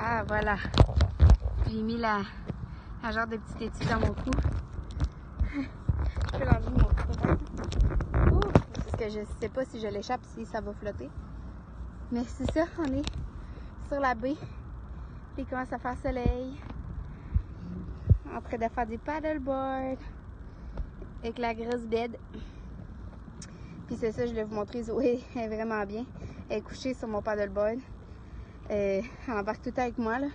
Ah, voilà. J'ai mis la genre de petite étui dans mon cou. Je peux l'enlever de mon cou. Parce que je sais pas si je l'échappe, si ça va flotter. Mais c'est ça, on est sur la baie. Puis il commence à faire soleil. En train de faire du paddleboard. Avec la grosse bed. Puis c'est ça, je voulais vous montrer. Zoé est vraiment bien. Elle est couchée sur mon paddleboard. Elle embarque tout le temps avec moi, là.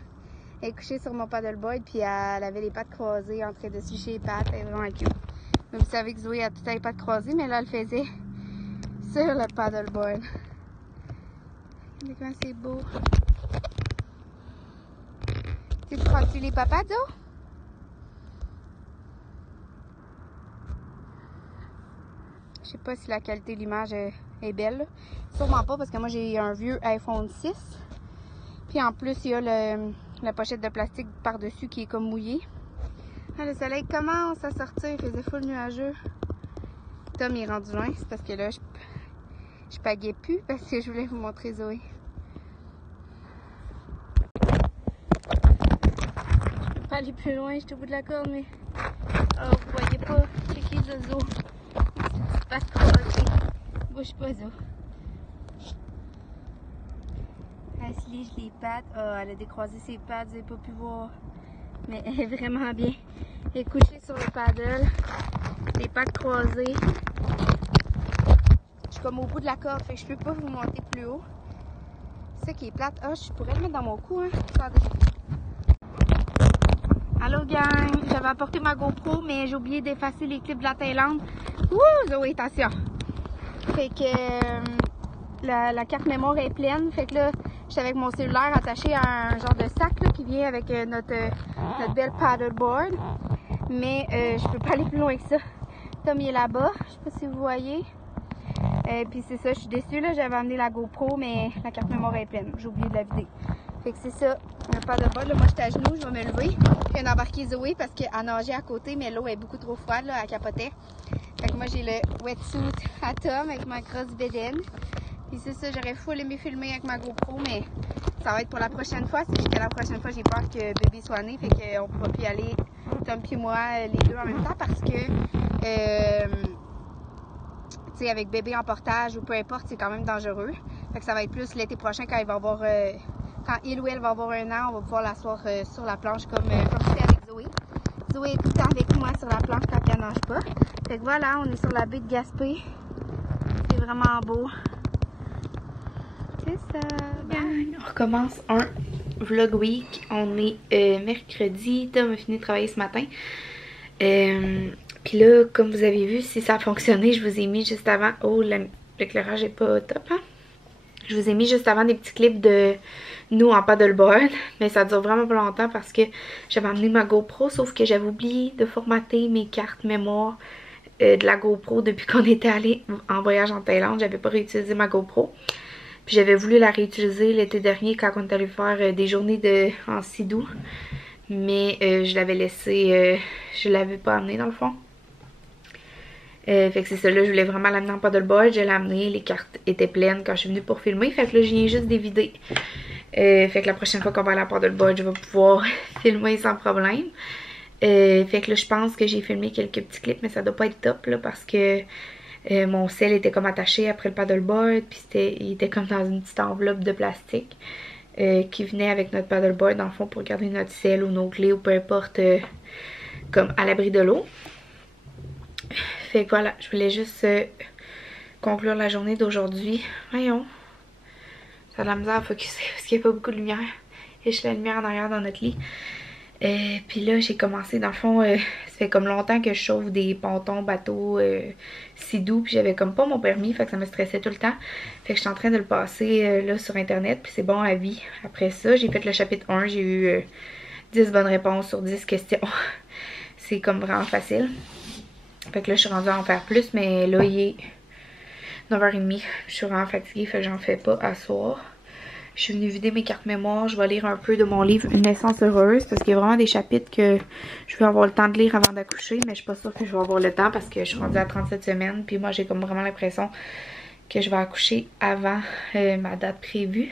Elle est couchée sur mon paddleboard, puis elle avait les pattes croisées en train de sécher les pattes. Elle est vraiment cute. Mais vous savez que Zoé a tout le temps les pattes croisées, mais là, elle le faisait sur le paddleboard. Regardez comment c'est beau. Tu crois-tu les papas, Zo? Je sais pas si la qualité de l'image est belle, là. Sûrement pas, parce que moi, j'ai un vieux iPhone 6. Puis en plus, il y a la pochette de plastique par-dessus qui est comme mouillée. Ah, le soleil commence à sortir, il faisait full nuageux. Tom est rendu loin, c'est parce que là, je pagais plus parce que je voulais vous montrer Zoé. Je peux pas aller plus loin, j'étais au bout de la corde, mais... Oh, vous voyez pas, c'est qui Zozo? C'est pas croisé. Bouge pas, Zo. Elle se lige les pattes. Oh, elle a décroisé ses pattes, vous n'avez pas pu voir. Mais elle est vraiment bien. Elle est couchée sur le paddle. Les pattes croisées. Je suis comme au bout de la corde, fait que je peux pas vous monter plus haut. C'est ça qui est plate. Ah, je pourrais le mettre dans mon cou, hein. Attendez. Allô, gang. J'avais apporté ma GoPro, mais j'ai oublié d'effacer les clips de la Thaïlande. Wouh, Zoé, attention. Fait que la carte mémoire est pleine. Fait que là, j'étais avec mon cellulaire attaché à un genre de sac là, qui vient avec notre belle paddleboard. Mais je peux pas aller plus loin que ça. Tom il est là-bas. Je sais pas si vous voyez. Puis c'est ça, je suis déçue. J'avais amené la GoPro, mais la carte mémoire est pleine. J'ai oublié de la vider. Fait que c'est ça, un paddleboard. Là, moi, j'étais à genoux, je vais me lever. Je viens d'embarquer Zoé parce qu'elle nageait à côté, mais l'eau est beaucoup trop froide. Là, elle capotait. Fait que moi, j'ai le wetsuit à Tom avec ma grosse bédaine. Puis c'est ça, j'aurais full aimé filmer avec ma GoPro, mais ça va être pour la prochaine fois. C'est juste que la prochaine fois, j'ai peur que bébé soit né. Fait qu'on pourra plus aller, Tom puis moi, les deux en même temps parce que, tu sais, avec bébé en portage ou peu importe, c'est quand même dangereux. Fait que ça va être plus l'été prochain quand il va avoir, quand il ou elle va avoir 1 an, on va pouvoir l'asseoir sur la planche comme c'était avec Zoé. Zoé est tout le temps avec moi sur la planche quand elle nage pas. Fait que voilà, on est sur la baie de Gaspé. C'est vraiment beau. C'est ça. On recommence un vlog week. On est mercredi. Tom a fini de travailler ce matin. Puis là, comme vous avez vu, si ça a fonctionné, je vous ai mis juste avant... Oh, l'éclairage est pas top, hein? Je vous ai mis juste avant des petits clips de nous en paddleboard. Mais ça dure vraiment pas longtemps parce que j'avais amené ma GoPro. Sauf que j'avais oublié de formater mes cartes mémoire de la GoPro depuis qu'on était allé en voyage en Thaïlande. J'avais pas réutilisé ma GoPro. Puis j'avais voulu la réutiliser l'été dernier quand on est allé faire des journées en Sidou. Mais je l'avais laissé, je l'avais pas amené dans le fond. Fait que c'est ça, là je voulais vraiment l'amener en paddleboard. Je l'ai amené, les cartes étaient pleines quand je suis venue pour filmer. Fait que là je viens juste dévider. Fait que la prochaine fois qu'on va aller en paddleboard, je vais pouvoir filmer sans problème. Fait que là je pense que j'ai filmé quelques petits clips, mais ça doit pas être top là parce que mon sel était comme attaché après le paddleboard, puis il était comme dans une petite enveloppe de plastique qui venait avec notre paddleboard dans le fond pour garder notre sel ou nos clés ou peu importe comme à l'abri de l'eau. Fait que voilà, je voulais juste conclure la journée d'aujourd'hui. Voyons, ça a de la misère à focusser parce qu'il n'y a pas beaucoup de lumière. Et je la lumière en arrière dans notre lit. Puis là j'ai commencé dans le fond, ça fait comme longtemps que je chauffe des pontons, bateaux, Sidou, puis j'avais comme pas mon permis, fait que ça me stressait tout le temps. Fait que je suis en train de le passer là sur internet, puis c'est bon à vie. Après ça, j'ai fait le chapitre 1, j'ai eu 10 bonnes réponses sur 10 questions. C'est comme vraiment facile. Fait que là je suis rendue à en faire plus, mais là il est 9h30, je suis vraiment fatiguée, fait que j'en fais pas à soir. Je suis venue vider mes cartes mémoire. Je vais lire un peu de mon livre Une naissance heureuse parce qu'il y a vraiment des chapitres que je vais avoir le temps de lire avant d'accoucher, mais je suis pas sûre que je vais avoir le temps parce que je suis rendue à 37 semaines. Puis moi j'ai comme vraiment l'impression que je vais accoucher avant ma date prévue.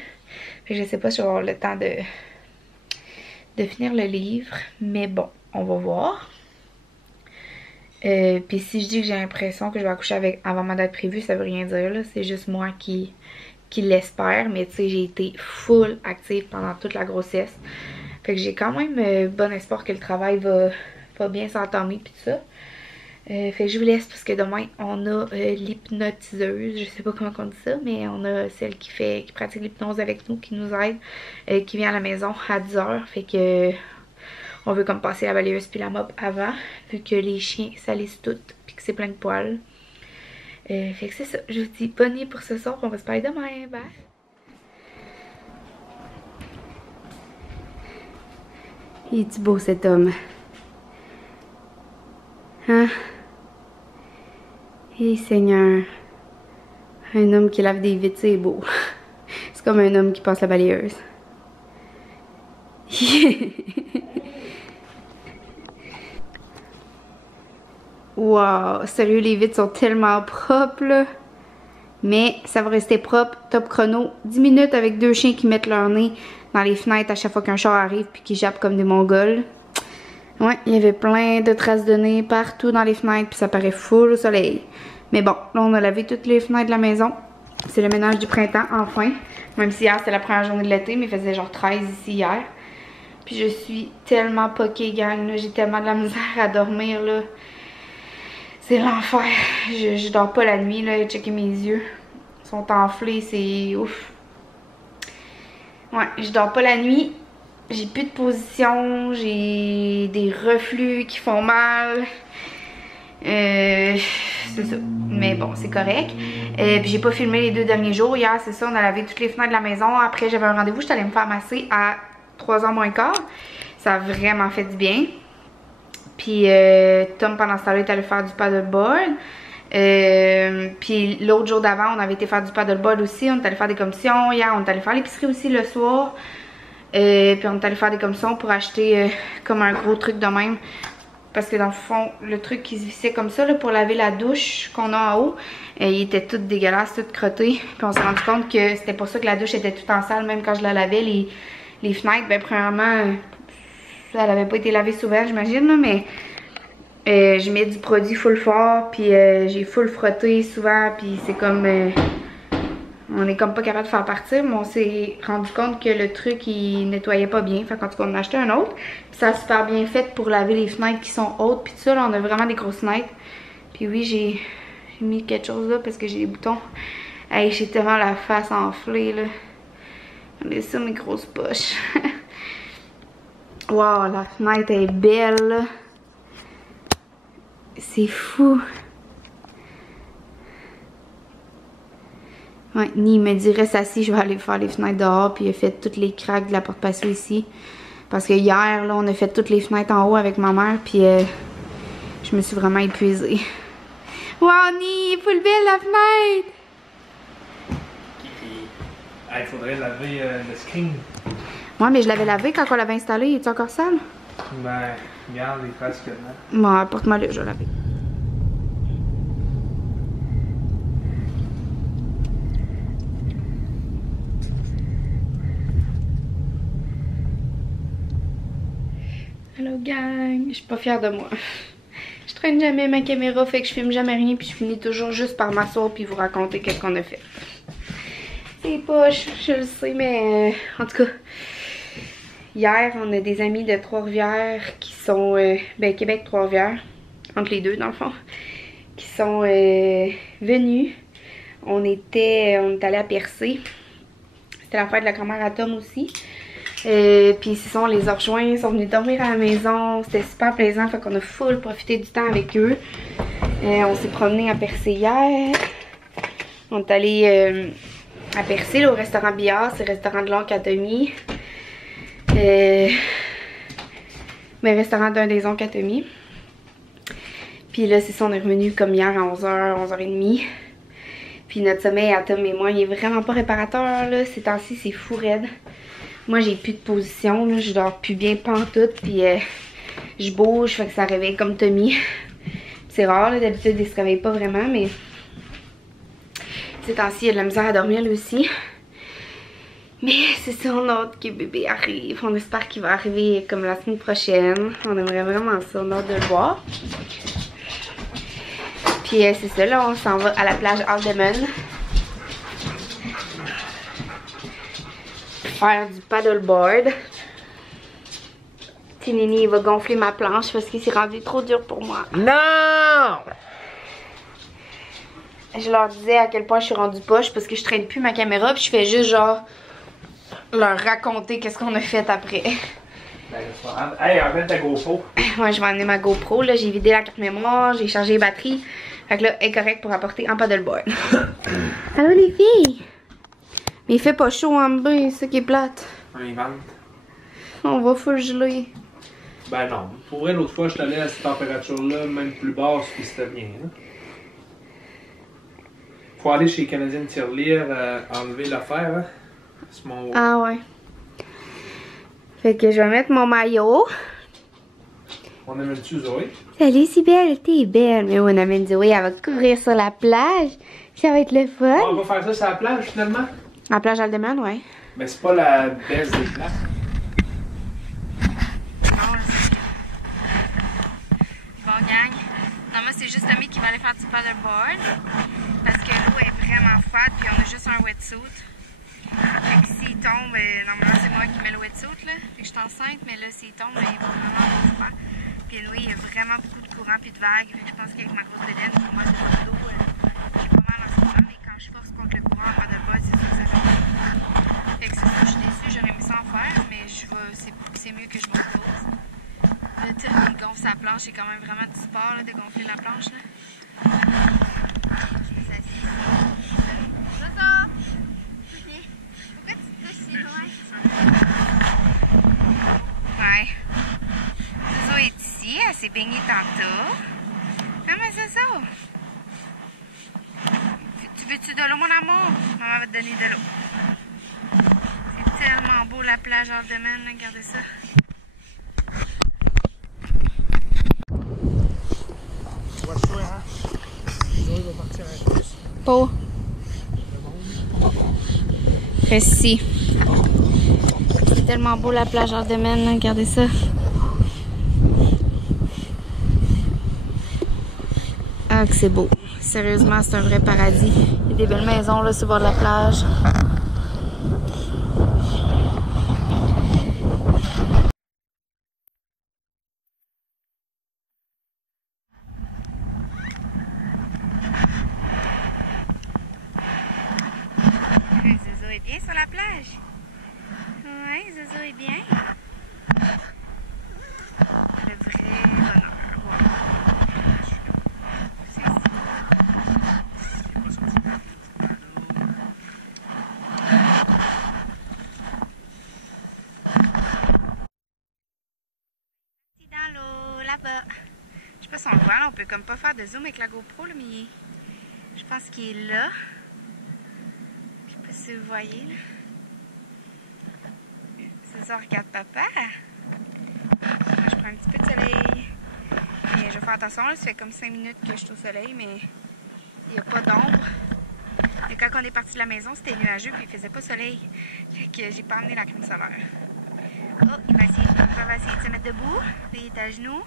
Fait que je sais pas si je vais avoir le temps de finir le livre. Mais bon, on va voir. Puis si je dis que j'ai l'impression que je vais accoucher avant ma date prévue, ça veut rien dire, là. C'est juste moi qui l'espère. Mais tu sais, j'ai été full active pendant toute la grossesse. Fait que j'ai quand même bon espoir que le travail va bien s'entamer pis tout ça. Fait que je vous laisse parce que demain on a l'hypnotiseuse, je sais pas comment on dit ça, mais on a celle qui pratique l'hypnose avec nous, qui nous aide, qui vient à la maison à 10h. Fait que on veut comme passer la balayeuse puis la mop avant, vu que les chiens salissent toutes puis que c'est plein de poils. Fait que c'est ça, je vous dis bonne nuit pour ce soir, on va se parler demain, bye! Il est beau cet homme. Hein? Et Seigneur. Un homme qui lave des vitres, c'est beau. C'est comme un homme qui passe la balayeuse. Wow, sérieux, les vitres sont tellement propres là. Mais ça va rester propre, top chrono. 10 minutes avec 2 chiens qui mettent leur nez dans les fenêtres à chaque fois qu'un char arrive puis qui jappent comme des mongols. Ouais, il y avait plein de traces de nez partout dans les fenêtres puis ça paraît full au soleil. Mais bon, là on a lavé toutes les fenêtres de la maison. C'est le ménage du printemps, enfin. Même si hier c'était la première journée de l'été, mais il faisait genre 13 ici hier. Puis je suis tellement poquée, gang, là. J'ai tellement de la misère à dormir, là. C'est l'enfer. Je dors pas la nuit, là. Checker mes yeux. Ils sont enflés, c'est ouf. Ouais, je dors pas la nuit. J'ai plus de position. J'ai des reflux qui font mal. C'est ça. Mais bon, c'est correct. Puis j'ai pas filmé les 2 derniers jours. Hier, c'est ça, on a lavé toutes les fenêtres de la maison. Après, j'avais un rendez-vous. J'étais allée me faire masser à 3h moins quart. Ça a vraiment fait du bien. Puis Tom, pendant ce temps-là, est allé faire du paddleboard. Puis l'autre jour d'avant, on avait été faire du paddleboard aussi. On est allé faire des commissions. Hier, on est allé faire l'épicerie aussi le soir. Puis on est allé faire des commissions pour acheter comme un gros truc de même. Parce que dans le fond, le truc qui se vissait comme ça là, pour laver la douche qu'on a en haut, il était tout dégueulasse, tout crotté. Puis on s'est rendu compte que c'était pour ça que la douche était tout en salle, même quand je la lavais. Les fenêtres, ben premièrement, elle avait pas été lavée souvent, j'imagine, là, mais je mets du produit full fort, puis j'ai full frotté souvent, puis c'est comme... on est comme pas capable de faire partir, mais on s'est rendu compte que le truc il nettoyait pas bien. Fait qu'en tout cas on a acheté un autre. Puis ça a super bien fait pour laver les fenêtres qui sont hautes. Puis tout ça, là, on a vraiment des grosses fenêtres. Puis oui, j'ai mis quelque chose là parce que j'ai des boutons. Hey, j'ai tellement la face enflée là. Regardez ça, mes grosses poches. Wow, la fenêtre est belle là. C'est fou. Ouais, Ni me dit reste assis, je vais aller faire les fenêtres dehors. Puis il a fait toutes les craques de la porte passée ici. Parce que hier, là, on a fait toutes les fenêtres en haut avec ma mère. Puis je me suis vraiment épuisée. Wow, Ni, full belle la fenêtre! Il faudrait laver le screen. Ouais, mais je l'avais lavé quand on l'avait installé. Il est encore sale? Ben, regarde les traces qu'il y a dedans. Bon, apporte-moi le, je vais laver. Hello gang, je suis pas fière de moi. Je traîne jamais ma caméra, fait que je filme jamais rien, puis je finis toujours juste par m'asseoir puis vous raconter qu'est-ce qu'on a fait. C'est poche, je le sais, mais en tout cas, hier on a des amis de Trois-Rivières qui sont, ben Québec Trois-Rivières, entre les deux dans le fond, qui sont venus. On est allé à Percé. C'était la fête de la grand-mère à Tom aussi. Puis ce sont les a rejoints, ils sont venus dormir à la maison, c'était super plaisant, fait qu'on a full profité du temps avec eux. On s'est promené à Percé hier. On est allé à Percé, là, au restaurant Billard, c'est le restaurant de l'oncle à Tommy. Mais restaurant d'un des oncles à Tommy. Puis là, c'est ça, on est revenu comme hier à 11h, 11h30. Puis notre sommeil à Tom et moi, il est vraiment pas réparateur, là. Ces temps-ci, c'est fou raide. Moi, j'ai plus de position, là. Je dors plus bien pantoute, puis je bouge, fait que ça réveille comme Tommy. C'est rare, là, d'habitude, il se réveille pas vraiment, mais ces temps-ci, il a de la misère à dormir, lui aussi. Mais c'est ça, on a hâte que bébé arrive. On espère qu'il va arriver comme la semaine prochaine. On aimerait vraiment ça, on a hâte de le voir. Puis c'est ça, là, on s'en va à la plage Alderman. Faire du paddleboard. Tinini, il va gonfler ma planche parce qu'il s'est rendu trop dur pour moi. Non! Je leur disais à quel point je suis rendue poche parce que je traîne plus ma caméra puis je fais juste genre leur raconter qu'est-ce qu'on a fait après. Hey, emmène ta GoPro. Ouais, je vais emmener ma GoPro, là, j'ai vidé la carte mémoire, j'ai chargé les batteries. Fait que là, elle est correcte pour apporter en paddleboard. Allô les filles? Mais il fait pas chaud en bas, c'est ça qui est plate. Un ventre. On va full geler. Ben non. Pour vrai, l'autre fois, je t'allais à cette température-là, même plus basse, puis c'était bien. Là. Faut aller chez Canadian Tirelire enlever l'affaire. Hein? C'est mon... Ah ouais. Fait que je vais mettre mon maillot. On amène-tu Zoé? Salut, si belle, t'es belle. Mais on amène Zoé, elle va courir sur la plage. Ça va être le fun. On va faire ça sur la plage finalement? La plage Alderman, ouais. Mais c'est pas la baisse des places. Bon gang, non moi c'est juste Tommy qui va aller faire du paddleboard parce que l'eau est vraiment froide puis on a juste un wetsuit. Fait que s'il tombe, normalement c'est moi qui mets le wetsuit là, fait que je suis enceinte mais là s'il tombe, il va vraiment avoir froid. Puis l'eau il y a vraiment beaucoup de courant puis de vagues, fait que je pense qu'avec ma grosse bédaine, pour moi c'est pas d'eau, j'ai pas mal en ce moment mais quand je force contre le courant en paddleboard c'est sûr que ça joue. Fait que c'est ça, je suis déçue, j'aurais aimé ça en faire mais c'est mieux que je me repose. Le type qui gonfle sa planche, c'est quand même vraiment du sport là, de gonfler la planche. Là. Je me suis assise. Zozo! Pourquoi tu te touches si loin? Ouais. Zozo est ici, elle s'est baignée tantôt. Ah mais Zozo! Tu veux-tu de l'eau mon amour? Maman va te donner de l'eau. C'est tellement beau la plage Alderman, regardez ça. Pas. Précis. C'est tellement beau la plage Alderman, regardez ça. Ah que c'est beau. Sérieusement, c'est un vrai paradis. Il y a des belles maisons là sur le bord de la plage. Zozo est bien sur la plage. Oui, Zozo est bien. Le vrai bonheur. Wow. C'est si dans l'eau, là-bas. Je sais pas si on le voit, là, on peut comme pas faire de zoom avec la GoPro, là, mais je pense qu'il est là. Je sais pas si vous voyez, là. C'est ça, regarde papa. Moi, je prends un petit peu de soleil. Et je vais faire attention, là, ça fait comme 5 minutes que je suis au soleil, mais il n'y a pas d'ombre. Et quand on est parti de la maison, c'était nuageux puis il faisait pas soleil. Fait que j'ai pas amené la crème solaire. Oh, il va essayer de se mettre debout. Il est à genoux.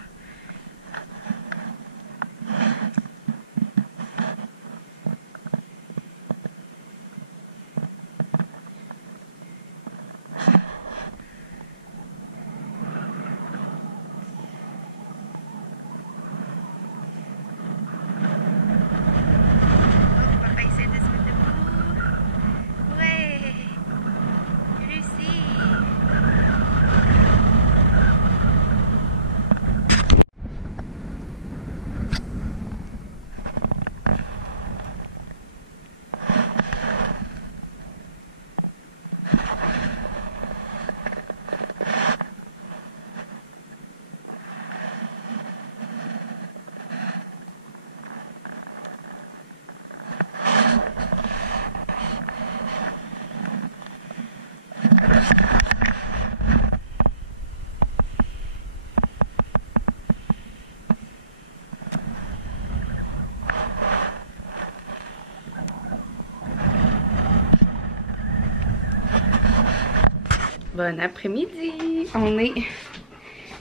Bon après-midi. On est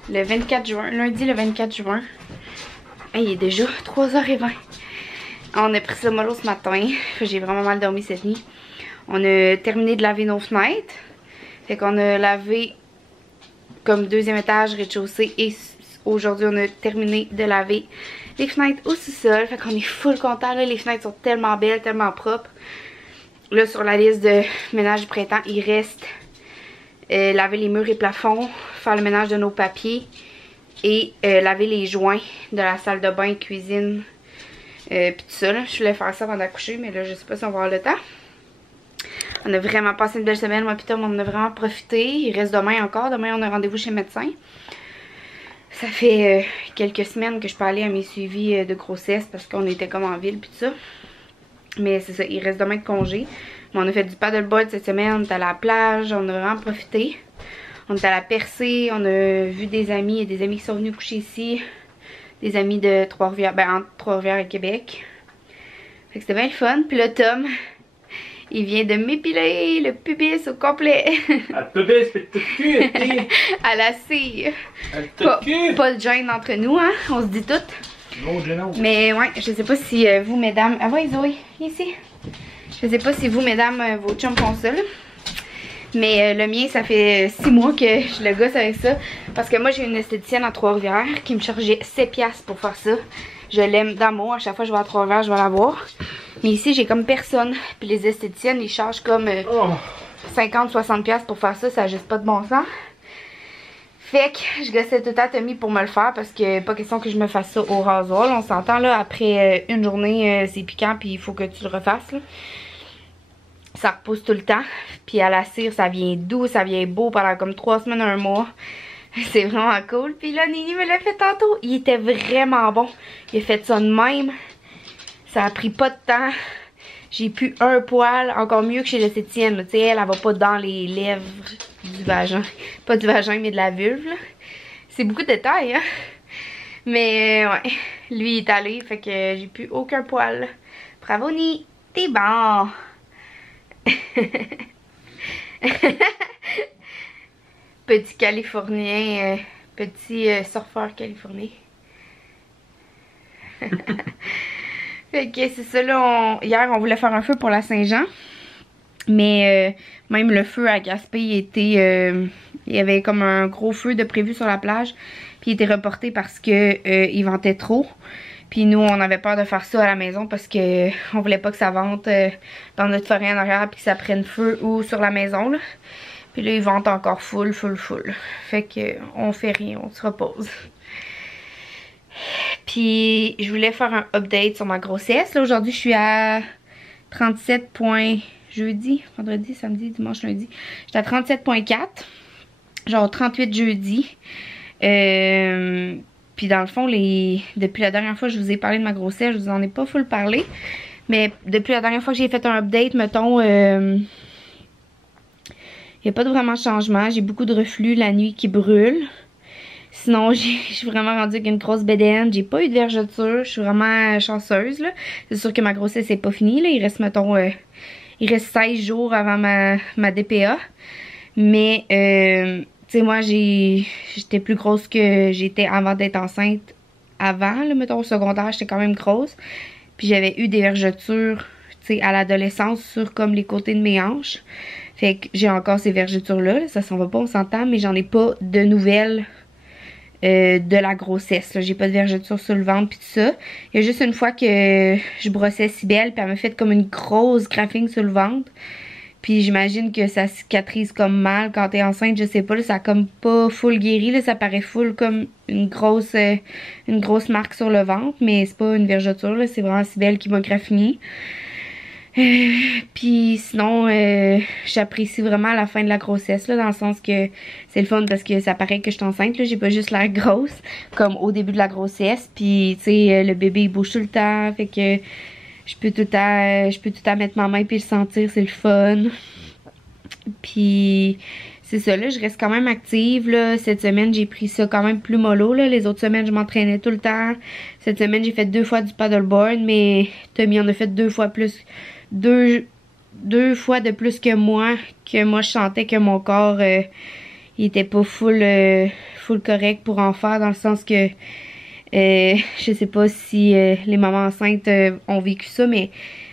le 24 juin, lundi le 24 juin. Hey, il est déjà 3h20. On a pris ça mollo ce matin. J'ai vraiment mal dormi cette nuit. On a terminé de laver nos fenêtres. Fait qu'on a lavé comme deuxième étage, rez-de-chaussée. Et aujourd'hui, on a terminé de laver les fenêtres au sous-sol. Fait qu'on est full content. Là. Les fenêtres sont tellement belles, tellement propres. Là, sur la liste de ménage du printemps, il reste laver les murs et plafonds, faire le ménage de nos papiers et laver les joints de la salle de bain, cuisine, puis tout ça. Là. Je voulais faire ça avant d'accoucher, mais là, je sais pas si on va avoir le temps. On a vraiment passé une belle semaine. Moi, Tom, on en a vraiment profité. Il reste demain encore. Demain, on a rendez-vous chez le médecin. Ça fait quelques semaines que je peux aller à mes suivis de grossesse parce qu'on était comme en ville, puis tout ça. Mais c'est ça, il reste demain de congé. Mais on a fait du paddleboard cette semaine, on est allé à la plage, on a vraiment profité. On est allé à Percé, on a vu des amis, il y a des amis qui sont venus coucher ici. Des amis de Trois-Rivières, ben entre Trois-Rivières et Québec. Fait que c'était bien le fun. Puis là, Tom, il vient de m'épiler le pubis au complet. Le pubis, c'est tout cul, à la cire. Pas de gêne entre nous, hein, on se dit tout. Mais ouais, je sais pas si vous, mesdames... Ah ouais, Zoé, viens ici. Je sais pas si vous, mesdames, vos chums font ça, là. Mais le mien, ça fait 6 mois que je le gosse avec ça. Parce que moi, j'ai une esthéticienne à Trois-Rivières qui me chargeait 7$ pour faire ça. Je l'aime d'amour. À chaque fois que je vais à Trois-Rivières, je vais la voir. Mais ici, j'ai comme personne. Puis les esthéticiennes, ils chargent comme 50-60$ pour faire ça. Ça n'a juste pas de bon sens. Fait que je gossais tout le temps Tommy pour me le faire parce que pas question que je me fasse ça au rasoir. Là, on s'entend là, après une journée, c'est piquant puis il faut que tu le refasses. Là. Ça repousse tout le temps. Puis à la cire, ça vient doux, ça vient beau pendant comme 3 semaines, 1 mois. C'est vraiment cool. Puis là, Nini me l'a fait tantôt. Il était vraiment bon. Il a fait ça de même. Ça a pris pas de temps. J'ai pu un poil, encore mieux que chez l'esthéticienne. Tu sais, elle va pas dans les lèvres du vagin. Pas du vagin, mais de la vulve. C'est beaucoup de détails, hein. Mais ouais, lui il est allé, fait que j'ai plus aucun poil. Bravo, Ni. T'es bon. Petit Californien, petit surfeur californien. Fait que c'est ça là, hier on voulait faire un feu pour la Saint-Jean. Mais même le feu à Gaspé, il y avait comme un gros feu de prévu sur la plage. Puis il était reporté parce que il ventait trop. Puis nous, on avait peur de faire ça à la maison parce que on voulait pas que ça vente dans notre forêt en arrière puis que ça prenne feu ou sur la maison là. Puis là, il vente encore full. Fait que on fait rien, on se repose. Puis je voulais faire un update sur ma grossesse. Là, aujourd'hui, je suis à 37 points jeudi, vendredi, samedi, dimanche, lundi. J'étais à 37.4. Genre 38 jeudi. Puis dans le fond, depuis la dernière fois que je vous ai parlé de ma grossesse, je vous en ai pas full parlé. Mais depuis la dernière fois que j'ai fait un update, mettons, il n'y a pas de vraiment changement. J'ai beaucoup de reflux la nuit qui brûle. Sinon, je suis vraiment rendue avec une grosse bédaine. J'ai pas eu de vergeture. Je suis vraiment chanceuse, là. C'est sûr que ma grossesse n'est pas finie, là. Il reste, mettons, il reste 16 jours avant ma DPA. Mais, tu sais, moi, j'étais plus grosse que j'étais avant d'être enceinte. Avant, là, mettons, au secondaire, j'étais quand même grosse. Puis j'avais eu des vergetures, tu sais, à l'adolescence sur comme les côtés de mes hanches. Fait que j'ai encore ces vergetures-là. Là. Ça s'en va pas, on s'entend, mais j'en ai pas de nouvelles de la grossesse. J'ai pas de vergeture sur le ventre puis tout ça. Il y a juste une fois que je brossais Cybelle, puis elle m'a fait comme une grosse graphing sur le ventre. Puis j'imagine que ça cicatrise comme mal quand t'es enceinte, je sais pas, là, ça a comme pas full guéri, là, ça paraît full comme une grosse marque sur le ventre, mais c'est pas une vergeture, là, c'est vraiment Cybelle qui m'a graffiné. Puis sinon, j'apprécie vraiment la fin de la grossesse, là, dans le sens que c'est le fun parce que ça paraît que je suis enceinte, là, j'ai pas juste l'air grosse, comme au début de la grossesse, puis tu sais, le bébé il bouge tout le temps, fait que je peux tout le temps mettre ma main puis le sentir, c'est le fun. Puis c'est ça, là, je reste quand même active, là. Cette semaine, j'ai pris ça quand même plus mollo, là. Les autres semaines, je m'entraînais tout le temps. Cette semaine, j'ai fait 2 fois du paddleboard, mais Tommy en a fait 2 fois plus. 2 2 fois de plus que moi je sentais que mon corps il était pas full correct pour en faire, dans le sens que je sais pas si les mamans enceintes ont vécu ça, mais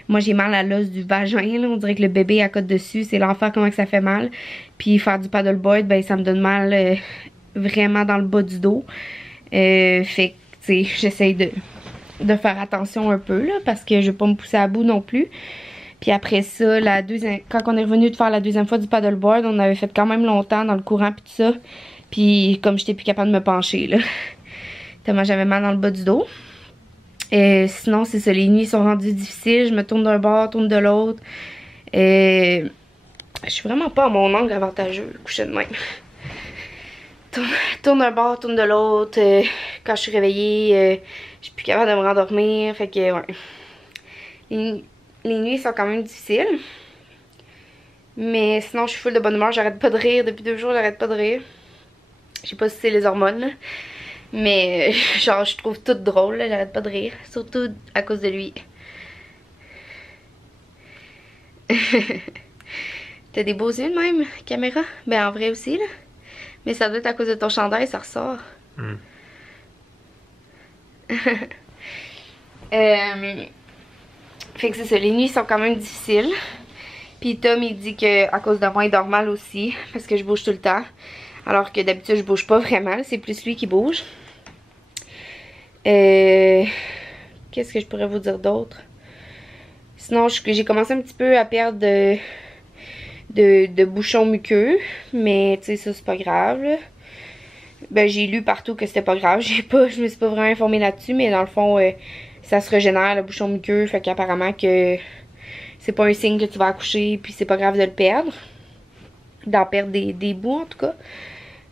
moi j'ai mal à l'os du vagin, là. On dirait que le bébé accote dessus, c'est l'enfer comment que ça fait mal. Puis faire du paddleboard, ben ça me donne mal vraiment dans le bas du dos. Fait que tu sais, j'essaye de faire attention un peu là, parce que je veux pas me pousser à bout non plus. Puis après ça, quand on est revenu de faire la deuxième fois du paddleboard, on avait fait quand même longtemps dans le courant puis tout ça. Puis comme j'étais plus capable de me pencher là, tellement j'avais mal dans le bas du dos. Sinon c'est ça, les nuits sont rendues difficiles, je me tourne d'un bord, tourne de l'autre. Je suis vraiment pas à mon angle avantageux, coucher de même. Tourne d'un bord, tourne de l'autre. Quand je suis réveillée, je suis plus capable de me rendormir. Fait que ouais. Les nuits sont quand même difficiles. Mais sinon, je suis full de bonne humeur. J'arrête pas de rire. Depuis 2 jours, j'arrête pas de rire. Je sais pas si c'est les hormones, là. Mais genre, je trouve tout drôle, là. J'arrête pas de rire. Surtout à cause de lui. T'as des beaux yeux de même, caméra? Ben en vrai aussi, là. Mais ça doit être à cause de ton chandail, ça ressort. Fait que c'est ça, les nuits sont quand même difficiles. Puis Tom il dit que à cause de moi il dort mal aussi, parce que je bouge tout le temps. Alors que d'habitude je bouge pas vraiment, c'est plus lui qui bouge. Qu'est-ce que je pourrais vous dire d'autre? Sinon j'ai commencé un petit peu à perdre de bouchons muqueux, mais tu sais ça c'est pas grave là. Ben j'ai lu partout que c'était pas grave, je me suis pas vraiment informée là-dessus, mais dans le fond ça se régénère le bouchon muqueux, fait qu'apparemment que c'est pas un signe que tu vas accoucher, puis c'est pas grave de le perdre, d'en perdre des bouts en tout cas.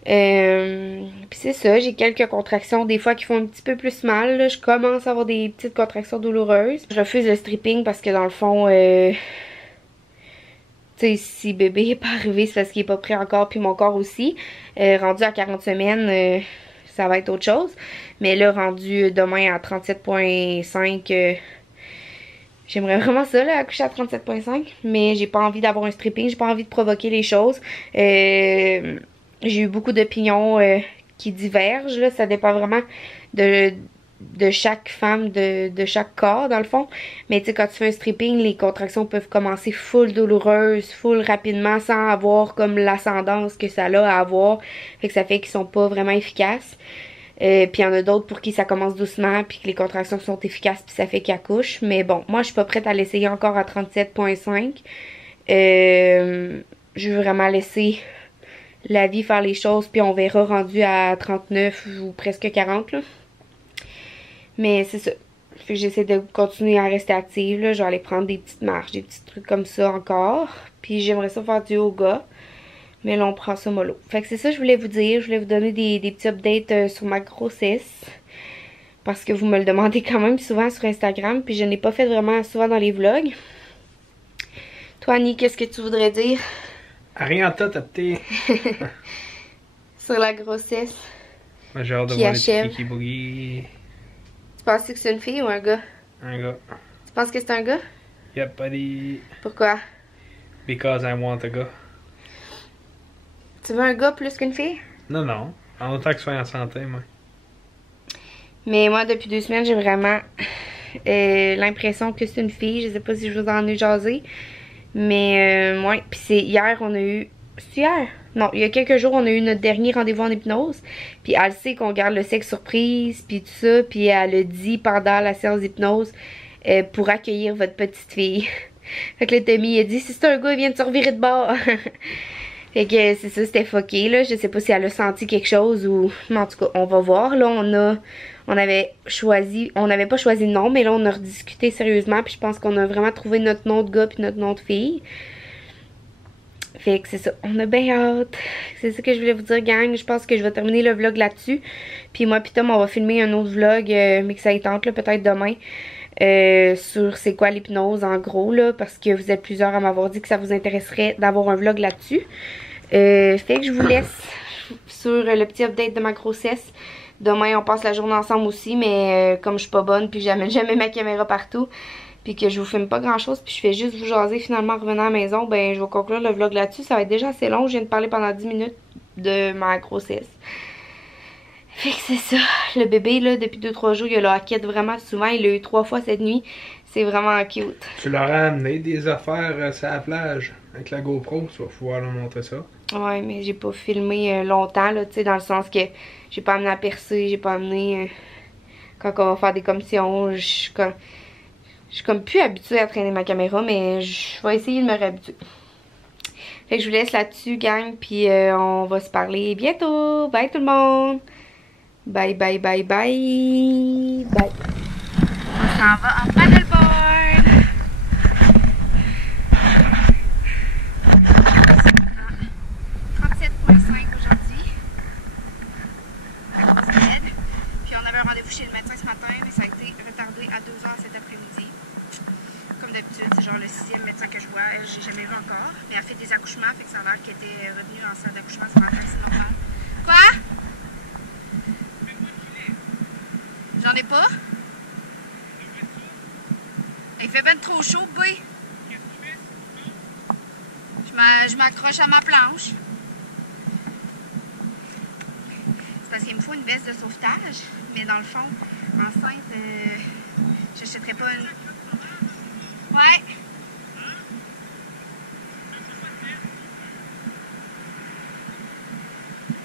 Puis c'est ça, j'ai quelques contractions des fois qui font un petit peu plus mal, là. Je commence à avoir des petites contractions douloureuses. Je refuse le stripping parce que dans le fond tu sais, si bébé est pas arrivé, c'est parce qu'il est pas prêt encore, puis mon corps aussi. Rendu à 40 semaines, ça va être autre chose. Mais là, rendu demain à 37,5, j'aimerais vraiment ça, là, accoucher à 37,5. Mais j'ai pas envie d'avoir un stripping, j'ai pas envie de provoquer les choses. J'ai eu beaucoup d'opinions qui divergent, là. Ça dépend vraiment de chaque femme, de chaque corps dans le fond. Mais tu sais, quand tu fais un stripping, les contractions peuvent commencer full douloureuses, full rapidement, sans avoir comme l'ascendance que ça a à avoir. Fait que ça fait qu'ils sont pas vraiment efficaces. Puis il y en a d'autres pour qui ça commence doucement, puis que les contractions sont efficaces, puis ça fait qu'ils accouchent. Mais bon, moi je suis pas prête à l'essayer encore à 37,5. Je veux vraiment laisser la vie faire les choses, puis on verra rendu à 39 ou presque 40 là. Mais c'est ça. Fait que j'essaie de continuer à rester active, là. Je vais aller prendre des petites marches, des petits trucs comme ça encore. Puis j'aimerais ça faire du yoga. Mais là, on prend ça mollo. Fait que c'est ça que je voulais vous dire. Je voulais vous donner des petits updates sur ma grossesse. Parce que vous me le demandez quand même souvent sur Instagram. Puis je n'ai pas fait vraiment souvent dans les vlogs. Toi, Annie, qu'est-ce que tu voudrais dire? Rien en tout, t'es. Sur la grossesse. Moi, j'ai hâte de voir les petits Kiki Boogie. Tu penses que c'est une fille ou un gars? Un gars. Tu penses que c'est un gars? Yep, buddy. Pourquoi? Because I want a gars. Tu veux un gars plus qu'une fille? Non, non. En autant que ce soit en santé, moi. Mais moi, depuis 2 semaines, j'ai vraiment l'impression que c'est une fille. Je sais pas si je vous en ai jasé. Mais, ouais. Puis c'est hier, on a eu... C'est hier? Non, il y a quelques jours, on a eu notre dernier rendez-vous en hypnose. Puis elle sait qu'on garde le sexe surprise, puis tout ça. Puis elle a dit pendant la séance d'hypnose pour accueillir votre petite fille. Fait que le Tommy, il a dit, si c'est un gars, il vient de se revirer de bord. Fait que c'est ça, c'était fucké, là. Je sais pas si elle a senti quelque chose ou... Mais en tout cas, on va voir. Là, on n'avait pas choisi de nom, mais là, on a rediscuté sérieusement. Puis je pense qu'on a vraiment trouvé notre nom de gars puis notre nom de fille. Fait que c'est ça, on a bien hâte. C'est ça que je voulais vous dire, gang. Je pense que je vais terminer le vlog là-dessus. Puis moi puis Tom, on va filmer un autre vlog, mais que ça y tente, là, peut-être demain. Sur c'est quoi l'hypnose en gros là, parce que vous êtes plusieurs à m'avoir dit que ça vous intéresserait d'avoir un vlog là-dessus. Fait que je vous laisse sur le petit update de ma grossesse. Demain on passe la journée ensemble aussi, mais comme je suis pas bonne puis que j'amène jamais ma caméra partout, puis que je vous filme pas grand chose, puis je fais juste vous jaser finalement en revenant à la maison, ben je vais conclure le vlog là-dessus. Ça va être déjà assez long, je viens de parler pendant 10 minutes de ma grossesse. Fait que c'est ça, le bébé là, depuis 2-3 jours, il a le hoquette vraiment souvent, il l'a eu 3 fois cette nuit. C'est vraiment cute. Tu leur as amené des affaires sur la plage avec la GoPro, tu vas pouvoir leur montrer ça. Ouais, mais j'ai pas filmé longtemps, là, tu sais, dans le sens que j'ai pas amené à percer, j'ai pas amené quand on va faire des commissions. Je suis comme plus habituée à traîner ma caméra, mais je vais essayer de me réhabituer. Fait que je vous laisse là-dessus, gang, puis on va se parler bientôt. Bye tout le monde! Bye, bye, bye, bye! Bye! On s'en va en paddleboard! 37,5 aujourd'hui. À cause d'aide. Puis on avait un rendez-vous chez le médecin ce matin, mais ça a été retardé à 2h cet après-midi. Comme d'habitude, c'est genre le 6e médecin que je vois. Elle, j'ai jamais vu encore. Mais elle fait des accouchements, fait que ça a l'air qu'elle était revenue en salle d'accouchement ce matin, c'est normal. Quoi? J'en ai pas? Il fait ben trop chaud, boy. Je m'accroche à ma planche. C'est parce qu'il me faut une veste de sauvetage. Mais dans le fond, enceinte, j'achèterais pas une... Ouais.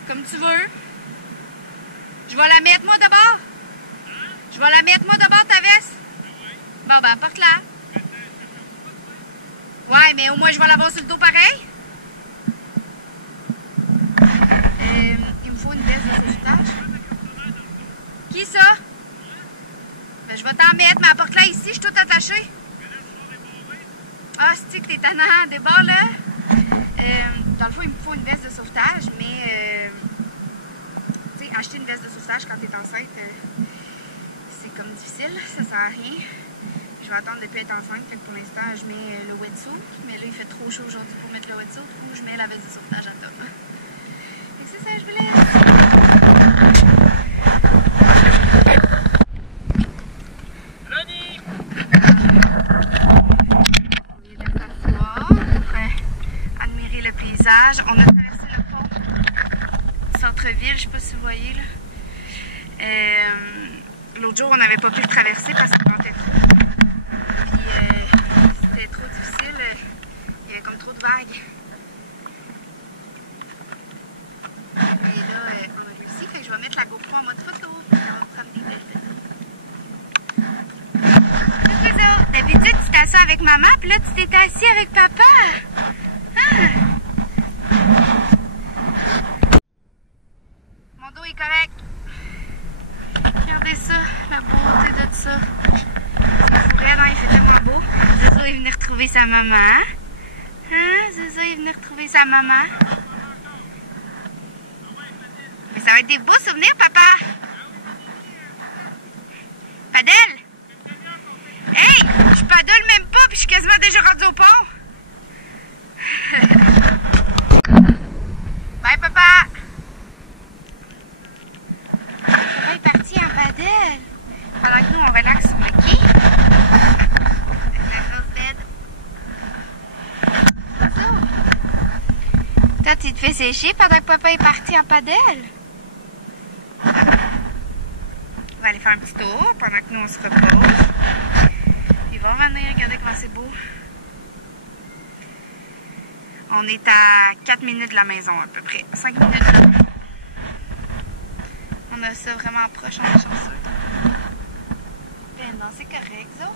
Comme tu veux. Je vais la mettre moi d'abord. Je vais la mettre moi d'abord ta veste. Bon ben porte-la. Ouais, mais au moins je vais l'avoir sur le dos pareil. Il me faut une veste de sauvetage. Qui ça? Ben je vais t'en mettre, mais apporte-la ici, je suis toute attachée. Ah, c'est que t'es tannant, débarre là. Dans le fond, il me faut une veste de sauvetage, mais tu sais, acheter une veste de sauvetage quand t'es enceinte, c'est comme difficile, ça sert à rien. Je vais attendre depuis être enceinte, fait que pour l'instant, je mets le wetsuit, mais là, il fait trop chaud aujourd'hui pour mettre le wetsuit, du coup, je mets la veste de sauvetage à top. Fait que c'est ça, je vous laisse. On a traversé le pont centre-ville, je sais pas si vous voyez là. L'autre jour on n'avait pas pu le traverser parce qu'il ventait trop. Puis c'était trop difficile, il y avait comme trop de vagues. Mais là on a réussi, fait que je vais mettre la GoPro en mode photo puis on va prendre des belles photos. D'habitude tu t'assois avec maman puis là tu t'étais assis avec papa. Ah. Mon dos est correct. Regardez ça, la beauté de ça. C'est fourré, non, il fait tellement beau. Zozo est venu retrouver sa maman. Hein? Zozo est venu retrouver sa maman. Mais ça va être des beaux souvenirs, papa. Padel? Hey! Je paddle même pas, puis je suis quasiment déjà rendue au pont. Bye, papa! Papa est parti en paddle. Pendant que nous, on relaxe sur le quai. La grosse bed. Toi, tu te fais sécher pendant que papa est parti en paddle. On va aller faire un petit tour pendant que nous, on se repose. Il va revenir, regardez comment c'est beau. On est à 4 minutes de la maison à peu près. 5 minutes de la maison. On a ça vraiment proche, on est chanceux. Ben non, c'est correct, ça.